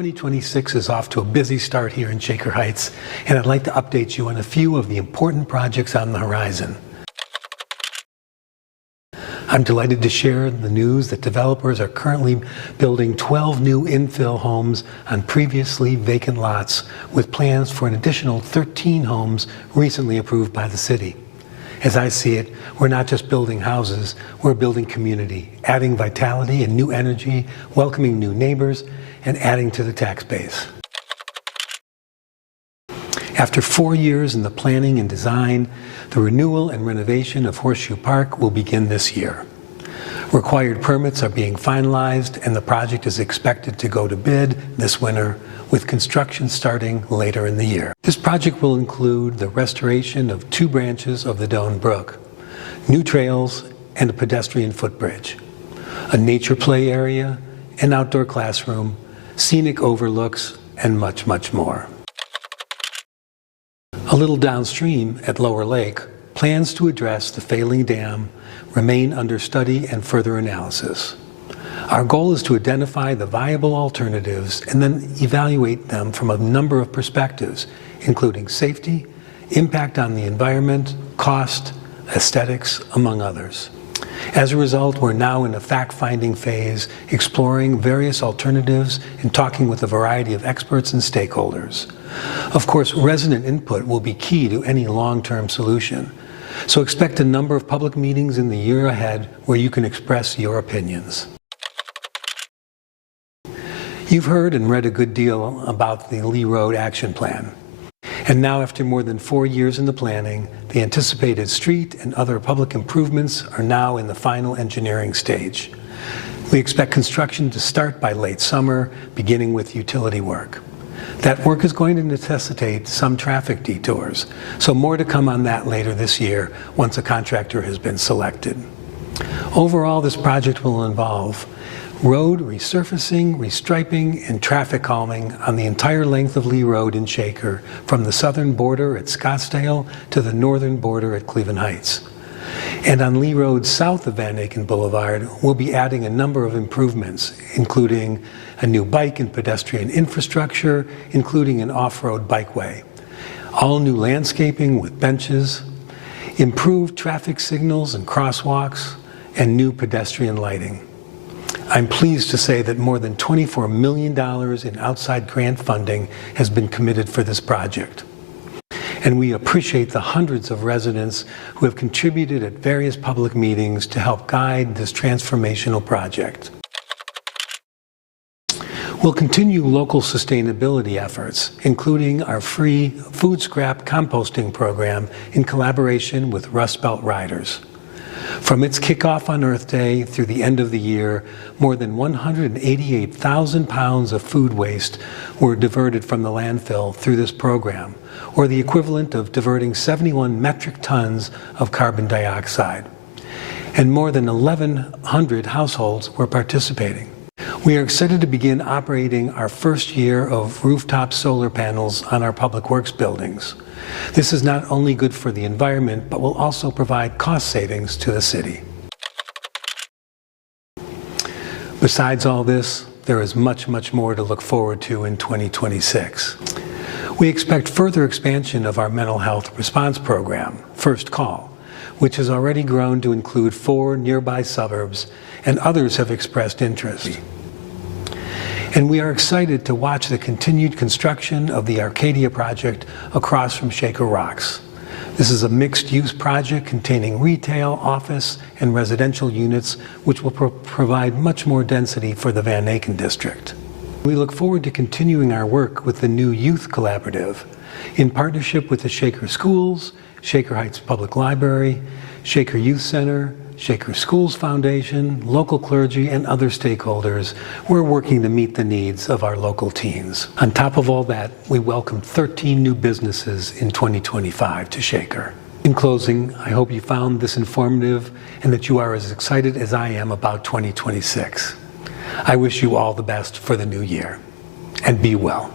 2026 is off to a busy start here in Shaker Heights, and I'd like to update you on a few of the important projects on the horizon. I'm delighted to share the news that developers are currently building 12 new infill homes on previously vacant lots, with plans for an additional 13 homes recently approved by the city. As I see it, we're not just building houses, we're building community, adding vitality and new energy, welcoming new neighbors, and adding to the tax base. After 4 years in the planning and design, the renewal and renovation of Horseshoe Park will begin this year. Required permits are being finalized, and the project is expected to go to bid this winter, with construction starting later in the year. This project will include the restoration of 2 branches of the Doane Brook, new trails, and a pedestrian footbridge, a nature play area, an outdoor classroom, scenic overlooks, and much, much more. A little downstream at Lower Lake, plans to address the failing dam remain under study and further analysis. Our goal is to identify the viable alternatives and then evaluate them from a number of perspectives, including safety, impact on the environment, cost, aesthetics, among others. As a result, we're now in a fact-finding phase, exploring various alternatives and talking with a variety of experts and stakeholders. Of course, resident input will be key to any long-term solution, so expect a number of public meetings in the year ahead where you can express your opinions. You've heard and read a good deal about the Lee Road Action Plan. And now, after more than 4 years in the planning, the anticipated street and other public improvements are now in the final engineering stage. We expect construction to start by late summer, beginning with utility work. That work is going to necessitate some traffic detours, so more to come on that later this year once a contractor has been selected. Overall, this project will involve road resurfacing, restriping, and traffic calming on the entire length of Lee Road in Shaker, from the southern border at Scottsdale to the northern border at Cleveland Heights. And on Lee Road south of Van Aken Boulevard, we'll be adding a number of improvements, including a new bike and pedestrian infrastructure, including an off-road bikeway, all new landscaping with benches, improved traffic signals and crosswalks, and new pedestrian lighting. I'm pleased to say that more than $24 million in outside grant funding has been committed for this project. And we appreciate the hundreds of residents who have contributed at various public meetings to help guide this transformational project. We'll continue local sustainability efforts, including our free food scrap composting program in collaboration with Rust Belt Riders. From its kickoff on Earth Day through the end of the year, more than 188,000 pounds of food waste were diverted from the landfill through this program, or the equivalent of diverting 71 metric tons of carbon dioxide. And more than 1,100 households were participating. We are excited to begin operating our first year of rooftop solar panels on our public works buildings. This is not only good for the environment, but will also provide cost savings to the city. Besides all this, there is much, much more to look forward to in 2026. We expect further expansion of our mental health response program, First Call, which has already grown to include 4 nearby suburbs, and others have expressed interest. And we are excited to watch the continued construction of the Arcadia project across from Shaker Rocks. This is a mixed-use project containing retail, office, and residential units, which will provide much more density for the Van Aken district. We look forward to continuing our work with the new Youth Collaborative in partnership with the Shaker Schools, Shaker Heights Public Library, Shaker Youth Center, Shaker Schools Foundation, local clergy, and other stakeholders. We're working to meet the needs of our local teens. On top of all that, we welcomed 13 new businesses in 2025 to Shaker. In closing, I hope you found this informative and that you are as excited as I am about 2026. I wish you all the best for the new year, and be well.